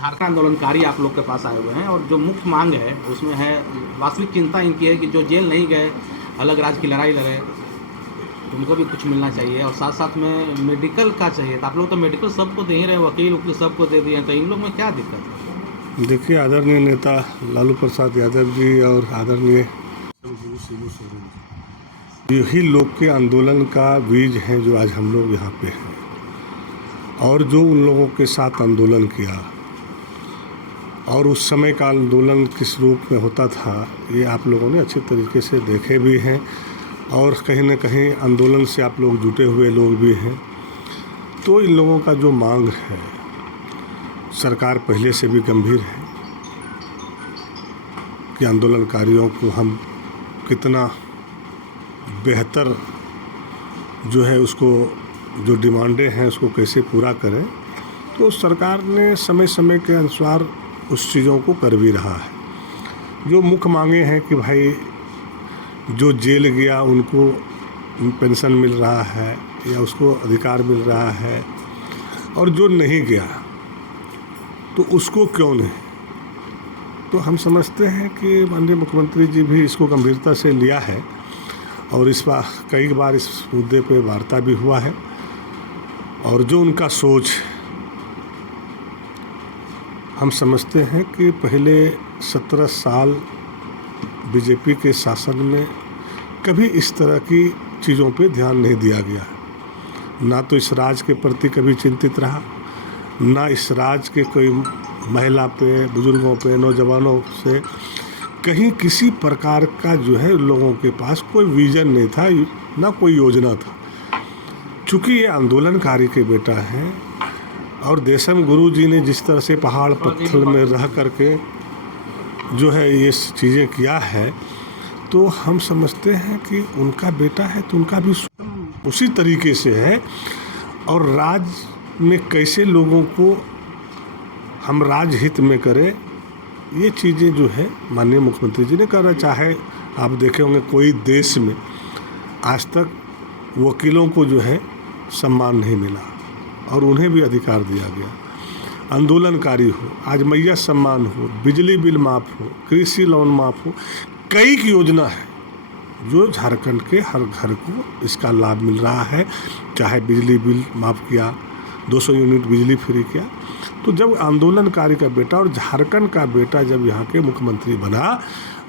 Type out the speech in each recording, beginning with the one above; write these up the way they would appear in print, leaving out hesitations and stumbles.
झारखंड आंदोलनकारी आप लोग के पास आए हुए हैं और जो मुख्य मांग है उसमें है, वास्तविक चिंता इनकी है कि जो जेल नहीं गए, अलग राज्य की लड़ाई लड़े, उनको भी कुछ मिलना चाहिए। और साथ साथ में मेडिकल का चाहिए। तो आप लोग तो मेडिकल सबको दे ही रहे, वकील वकील सबको दे दिए हैं, तो इन लोग में क्या दिक्कत है? देखिए, आदरणीय नेता लालू प्रसाद यादव जी और आदरणीय यही लोग के आंदोलन का बीज है जो आज हम लोग यहाँ पे हैं। और जो उन लोगों के साथ आंदोलन किया और उस समय का आंदोलन किस रूप में होता था, ये आप लोगों ने अच्छे तरीके से देखे भी हैं और कहीं न कहीं आंदोलन से आप लोग जुटे हुए लोग भी हैं। तो इन लोगों का जो मांग है, सरकार पहले से भी गंभीर है कि आंदोलनकारियों को हम कितना बेहतर जो है उसको जो डिमांडें हैं उसको कैसे पूरा करें। तो सरकार ने समय समय के अनुसार उस चीज़ों को कर भी रहा है। जो मुख्य मांगे हैं कि भाई जो जेल गया उनको पेंशन मिल रहा है या उसको अधिकार मिल रहा है, और जो नहीं गया तो उसको क्यों नहीं। तो हम समझते हैं कि माननीय मुख्यमंत्री जी भी इसको गंभीरता से लिया है और इस बार कई बार इस मुद्दे पे वार्ता भी हुआ है। और जो उनका सोच, हम समझते हैं कि पहले 17 साल बीजेपी के शासन में कभी इस तरह की चीज़ों पे ध्यान नहीं दिया गया। ना तो इस राज्य के प्रति कभी चिंतित रहा, ना इस राज्य के कोई महिला पे, बुजुर्गों पे, नौजवानों से कहीं किसी प्रकार का जो है लोगों के पास कोई विजन नहीं था, ना कोई योजना था। चूँकि ये आंदोलनकारी के बेटा हैं और देशम गुरु जी ने जिस तरह से पहाड़ पत्थर में रह करके जो है ये चीज़ें किया है, तो हम समझते हैं कि उनका बेटा है तो उनका भी उसी तरीके से है। और राज्य में कैसे लोगों को हम राजहित में करें, ये चीज़ें जो है माननीय मुख्यमंत्री जी ने करा। चाहे आप देखे होंगे कोई देश में आज तक वकीलों को जो है सम्मान नहीं मिला और उन्हें भी अधिकार दिया गया। आंदोलनकारी हो, आज मैया सम्मान हो, बिजली बिल माफ़ हो, कृषि लोन माफ़ हो, कई योजना है जो झारखंड के हर घर को इसका लाभ मिल रहा है। चाहे बिजली बिल माफ़ किया, 200 यूनिट बिजली फ्री किया। तो जब आंदोलनकारी का बेटा और झारखंड का बेटा जब यहाँ के मुख्यमंत्री बना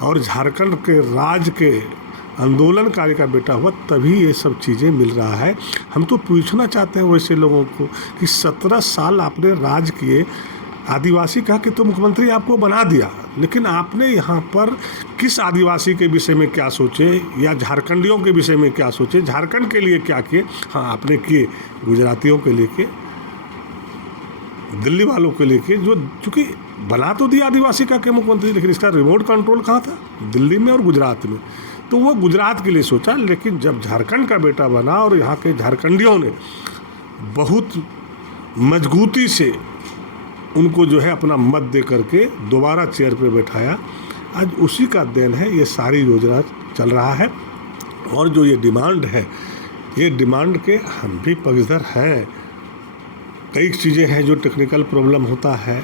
और झारखंड के राज्य के आंदोलनकारी का बेटा हुआ, तभी ये सब चीज़ें मिल रहा है। हम तो पूछना चाहते हैं वैसे लोगों को कि 17 साल आपने राज किए, आदिवासी कहा कि तो मुख्यमंत्री आपको बना दिया, लेकिन आपने यहाँ पर किस आदिवासी के विषय में क्या सोचे या झारखंडियों के विषय में क्या सोचे, झारखंड के लिए क्या किए। हाँ, आपने किए गुजरातियों के लिए किए, दिल्ली वालों के लिए किए, जो चूँकि बना तो दिया आदिवासी का के मुख्यमंत्री, लेकिन इसका रिमोट कंट्रोल कहाँ था? दिल्ली में और गुजरात में। तो वो गुजरात के लिए सोचा, लेकिन जब झारखंड का बेटा बना और यहाँ के झारखंडियों ने बहुत मजबूती से उनको जो है अपना मत दे करके दोबारा चेयर पे बैठाया, आज उसी का देन है ये सारी योजना चल रहा है। और जो ये डिमांड है, ये डिमांड के हम भी पक्षधर हैं। कई चीज़ें हैं जो टेक्निकल प्रॉब्लम होता है,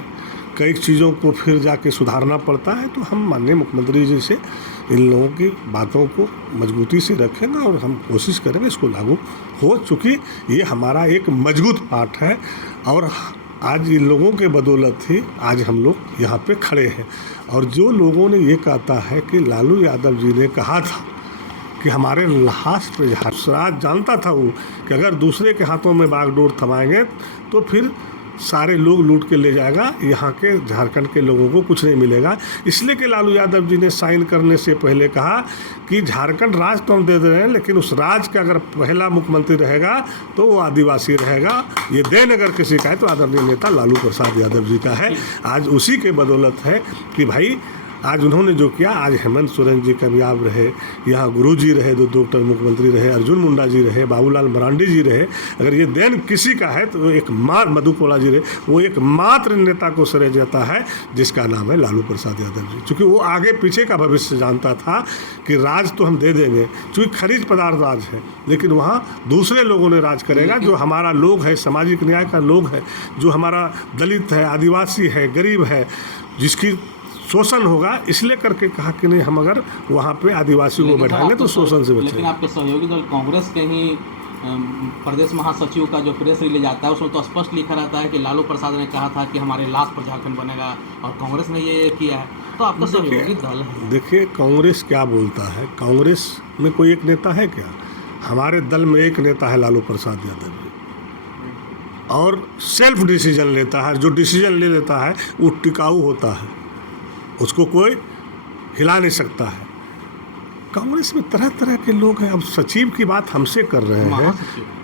कई चीज़ों को फिर जाके सुधारना पड़ता है। तो हम माननीय मुख्यमंत्री जी से इन लोगों की बातों को मजबूती से रखेंगे और हम कोशिश करेंगे इसको लागू हो, चूँकि ये हमारा एक मजबूत पार्ट है। और आज इन लोगों के बदौलत ही आज हम लोग यहाँ पे खड़े हैं। और जो लोगों ने ये कहता है कि लालू यादव जी ने कहा था कि हमारे लाश पे राज जानता था वो कि अगर दूसरे के हाथों में बागडोर थमाएंगे तो फिर सारे लोग लूट के ले जाएगा, यहाँ के झारखंड के लोगों को कुछ नहीं मिलेगा। इसलिए कि लालू यादव जी ने साइन करने से पहले कहा कि झारखंड राज्य तो हम दे दे रहे हैं, लेकिन उस राज्य का अगर पहला मुख्यमंत्री रहेगा तो वो आदिवासी रहेगा। ये देन अगर किसी का है तो आदरणीय नेता लालू प्रसाद यादव जी का है। आज उसी के बदौलत है कि भाई आज उन्होंने जो किया, आज हेमंत सोरेन जी कामयाब रहे, यहाँ गुरु जी रहे, दो डॉक्टर मुख्यमंत्री रहे, अर्जुन मुंडा जी रहे, बाबूलाल मरांडी जी रहे। अगर ये देन किसी का है तो एक मधु कोड़ा जी रहे, वो एकमात्र नेता को श्रेय जाता है जिसका नाम है लालू प्रसाद यादव जी। चूँकि वो आगे पीछे का भविष्य जानता था कि राज तो हम दे देंगे, चूँकि खनिज पदार्थ राज है, लेकिन वहाँ दूसरे लोगों ने राज करेगा, जो हमारा लोग है, सामाजिक न्याय का लोग है, जो हमारा दलित है, आदिवासी है, गरीब है, जिसकी शोषण होगा, इसलिए करके कहा कि नहीं, हम अगर वहाँ पे आदिवासियों को बैठाएंगे तो शोषण से बचेंगे। लेकिन आपके सहयोगी दल कांग्रेस के ही प्रदेश महासचिव का जो प्रेस रिलीज आता है उसमें तो स्पष्ट लिखा रहता है कि लालू प्रसाद ने कहा था कि हमारे लाश पर झारखंड बनेगा, और कांग्रेस ने ये किया है। तो आपका सहयोगी दल है। देखिए कांग्रेस क्या बोलता है, कांग्रेस में कोई एक नेता है क्या? हमारे दल में एक नेता है लालू प्रसाद यादव जी, और सेल्फ डिसीजन लेता है। जो डिसीजन ले लेता है वो टिकाऊ होता है, उसको कोई हिला नहीं सकता है। कांग्रेस में तरह तरह के लोग हैं। अब सचिव की बात हमसे कर रहे हैं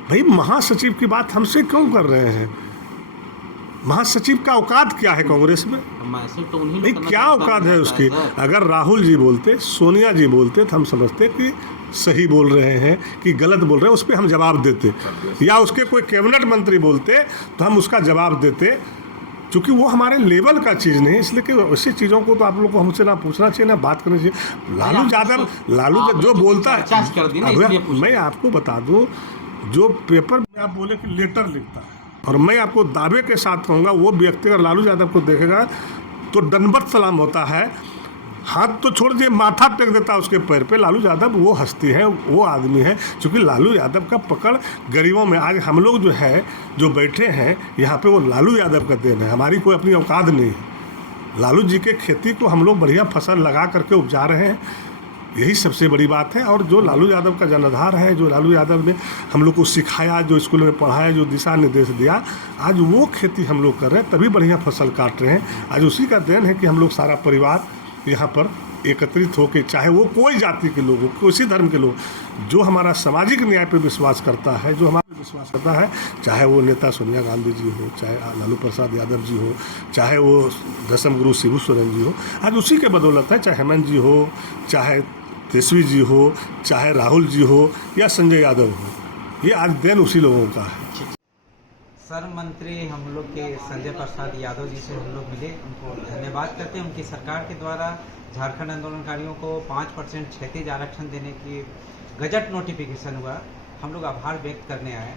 भाई, महासचिव की बात हमसे क्यों कर रहे हैं? महासचिव का औकात क्या है कांग्रेस में? तो भाई क्या औकात है उसकी? अगर राहुल जी बोलते, सोनिया जी बोलते तो हम समझते कि सही बोल रहे हैं कि गलत बोल रहे हैं, उस पर हम जवाब देते, या उसके कोई कैबिनेट मंत्री बोलते तो हम उसका जवाब देते। क्योंकि वो हमारे लेवल का चीज़ नहीं, इसलिए कि ऐसी चीज़ों को तो आप लोग को हमसे ना पूछना चाहिए ना बात करनी चाहिए। लालू जो बोलता है, मैं आपको बता दूं, जो पेपर में आप बोले कि लेटर लिखता है, और मैं आपको दावे के साथ कहूँगा वो व्यक्ति अगर लालू यादव को देखेगा तो दंडवत सलाम होता है, हाथ तो छोड़ दिए माथा टेक देता है उसके पैर पे। लालू यादव वो हस्ती है, वो आदमी है। क्योंकि लालू यादव का पकड़ गरीबों में, आज हम लोग जो है जो बैठे हैं यहाँ पे, वो लालू यादव का देन है, हमारी कोई अपनी औकात नहीं है। लालू जी के खेती को हम लोग बढ़िया फसल लगा करके उपजा रहे हैं, यही सबसे बड़ी बात है। और जो लालू यादव का जनाधार है, जो लालू यादव ने हम लोग को सिखाया, जो स्कूल में पढ़ाया, जो दिशा निर्देश दिया, आज वो खेती हम लोग कर रहे हैं, तभी बढ़िया फसल काट रहे हैं। आज उसी का देन है कि हम लोग सारा परिवार यहाँ पर एकत्रित होकर, चाहे वो कोई जाति के लोग हो, किसी धर्म के लोग, जो हमारा सामाजिक न्याय पे विश्वास करता है, जो हमारा विश्वास करता है, चाहे वो नेता सोनिया गांधी जी हो, चाहे लालू प्रसाद यादव जी हो, चाहे वो दसम गुरु शिबू सोरेन जी हो, आज उसी के बदौलत है। चाहे हेमंत जी हो, चाहे तेजस्वी जी हो, चाहे राहुल जी हो, या संजय यादव हो, ये आज दिन उसी लोगों का है। सर, मंत्री हम लोग के संजय प्रसाद यादव जी से हम लोग मिले, उनको धन्यवाद करते हैं। उनकी सरकार के द्वारा झारखंड आंदोलनकारियों को 5% क्षैतिज आरक्षण देने की गजट नोटिफिकेशन हुआ, हम लोग आभार व्यक्त करने आए।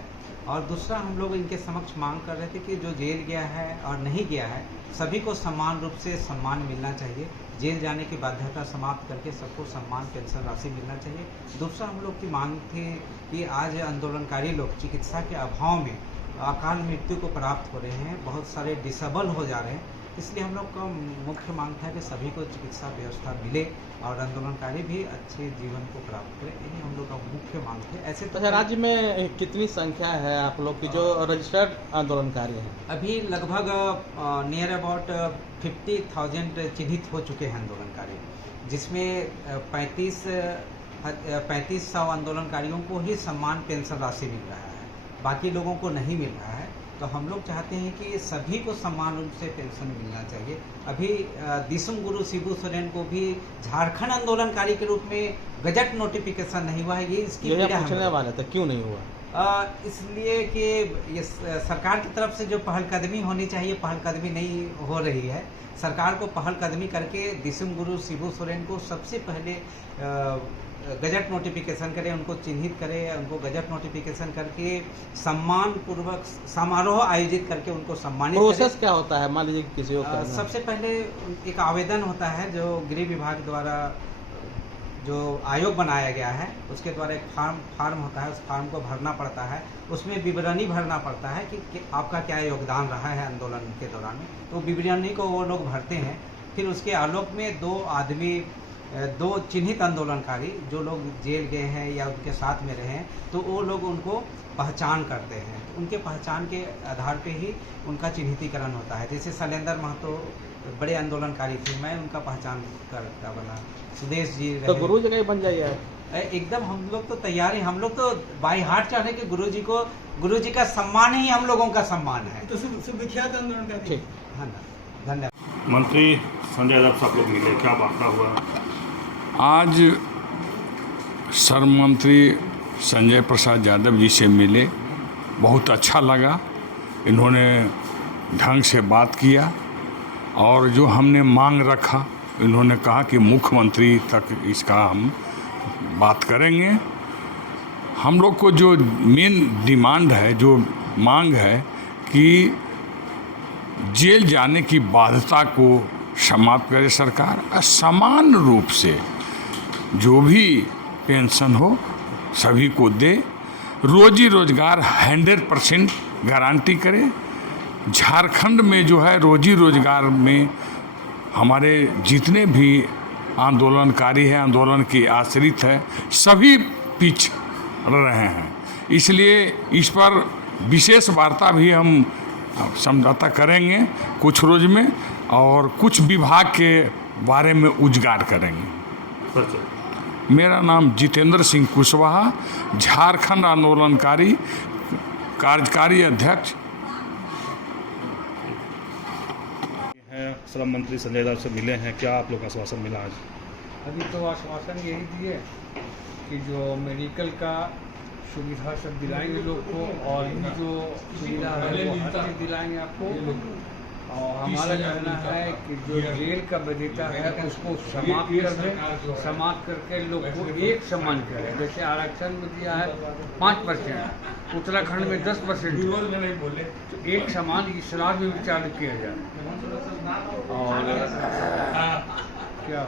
और दूसरा, हम लोग इनके समक्ष मांग कर रहे थे कि जो जेल गया है और नहीं गया है, सभी को समान रूप से सम्मान मिलना चाहिए। जेल जाने की बाध्यता समाप्त करके सबको सम्मान पेंशन राशि मिलना चाहिए। दूसरा, हम लोग की मांग थी कि आज आंदोलनकारी लोग चिकित्सा के अभाव में अकाल मृत्यु को प्राप्त हो रहे हैं, बहुत सारे डिसेबल हो जा रहे हैं, इसलिए हम लोग का मुख्य मांग था कि सभी को चिकित्सा व्यवस्था मिले और आंदोलनकारी भी अच्छे जीवन को प्राप्त करें। यही हम लोग का मुख्य मांग थे। ऐसे तो राज्य में कितनी संख्या है आप लोग की जो रजिस्टर्ड आंदोलनकारी हैं? अभी लगभग नियर अबाउट 50,000 चिन्हित हो चुके हैं आंदोलनकारी, जिसमें 3500 आंदोलनकारियों को ही सम्मान पेंशन राशि मिल रहा है, बाकी लोगों को नहीं मिल रहा है। तो हम लोग चाहते हैं कि सभी को समान रूप से पेंशन मिलना चाहिए। अभी दिसुम गुरु शिबू सोरेन को भी झारखंड आंदोलनकारी के रूप में गजट नोटिफिकेशन नहीं हुआ है। ये इसकी पूछने वाला था, क्यों नहीं हुआ? इसलिए कि ये सरकार की तरफ से जो पहलकदमी होनी चाहिए, पहलकदमी नहीं हो रही है। सरकार को पहलकदमी करके दिसुम गुरु शिबू सोरेन को सबसे पहले गजट नोटिफिकेशन करें, उनको चिन्हित करें, उनको गजट नोटिफिकेशन करके सम्मान पूर्वक समारोह आयोजित करके उनको सम्मानित करें। प्रोसेस क्या होता है? मान लीजिए किसी को सबसे पहले एक आवेदन होता है जो गृह विभाग द्वारा जो आयोग बनाया गया है, उसके द्वारा एक फार्म होता है, उस फार्म को भरना पड़ता है। उसमें विवरणी भरना पड़ता है कि आपका क्या योगदान रहा है आंदोलन के दौरान में। तो विवरणी को वो लोग भरते हैं। फिर उसके आलोक में दो चिन्हित आंदोलनकारी जो लोग जेल गए हैं या उनके साथ में रहे हैं, तो वो लोग उनको पहचान करते हैं। उनके पहचान के आधार पे ही उनका चिन्हितीकरण होता है। जैसे शैलेंद्र महतो बड़े आंदोलनकारी थे, मैं उनका पहचान करता बना। सुदेश जी तो गुरु जी का ही बन जाइए एकदम। हम लोग तो तैयार हैं, हम लोग तो बाई हार्ट चाह रहे कि गुरु जी का सम्मान ही हम लोगों का सम्मान है। तो विख्यात आंदोलनकारी। हाँ, धन्यवाद। मंत्री संजय यादव से आप लोग मिले, क्या वार्ता हुआ? आज श्रम मंत्री संजय प्रसाद यादव जी से मिले, बहुत अच्छा लगा। इन्होंने ढंग से बात किया और जो हमने मांग रखा, इन्होंने कहा कि मुख्यमंत्री तक इसका हम बात करेंगे। हम लोग को जो मेन डिमांड है, जो मांग है कि जेल जाने की बाध्यता को समाप्त करे सरकार, और समान रूप से जो भी पेंशन हो सभी को दे, रोजी रोजगार 100% गारंटी करे। झारखंड में जो है रोजी रोजगार में हमारे जितने भी आंदोलनकारी हैं, आंदोलन के आश्रित है, सभी पिछ रहे हैं। इसलिए इस पर विशेष वार्ता भी हम समझौता करेंगे कुछ रोज में, और कुछ विभाग के बारे में उजागर करेंगे। मेरा नाम जितेंद्र सिंह कुशवाहा, झारखंड आंदोलनकारी कार्यकारी अध्यक्ष। श्रम मंत्री संजय यादव से मिले हैं, क्या आप लोग का आश्वासन मिला आज? अभी तो आश्वासन यही दिए कि जो मेडिकल का सुविधा सब दिलाएंगे लोग को, और भी जो सुविधा है वो हर चीज़ दिलाएंगे आपको। और हमारा कहना है कि जो जेल का बजटा है उसको समाप्त कर दें, समाप्त करके लोग को एक समान करें। जैसे आरक्षण में दिया है 5%, उत्तराखंड में 10%, तो एक समान इस राज्य में विचार किया जाए। और क्या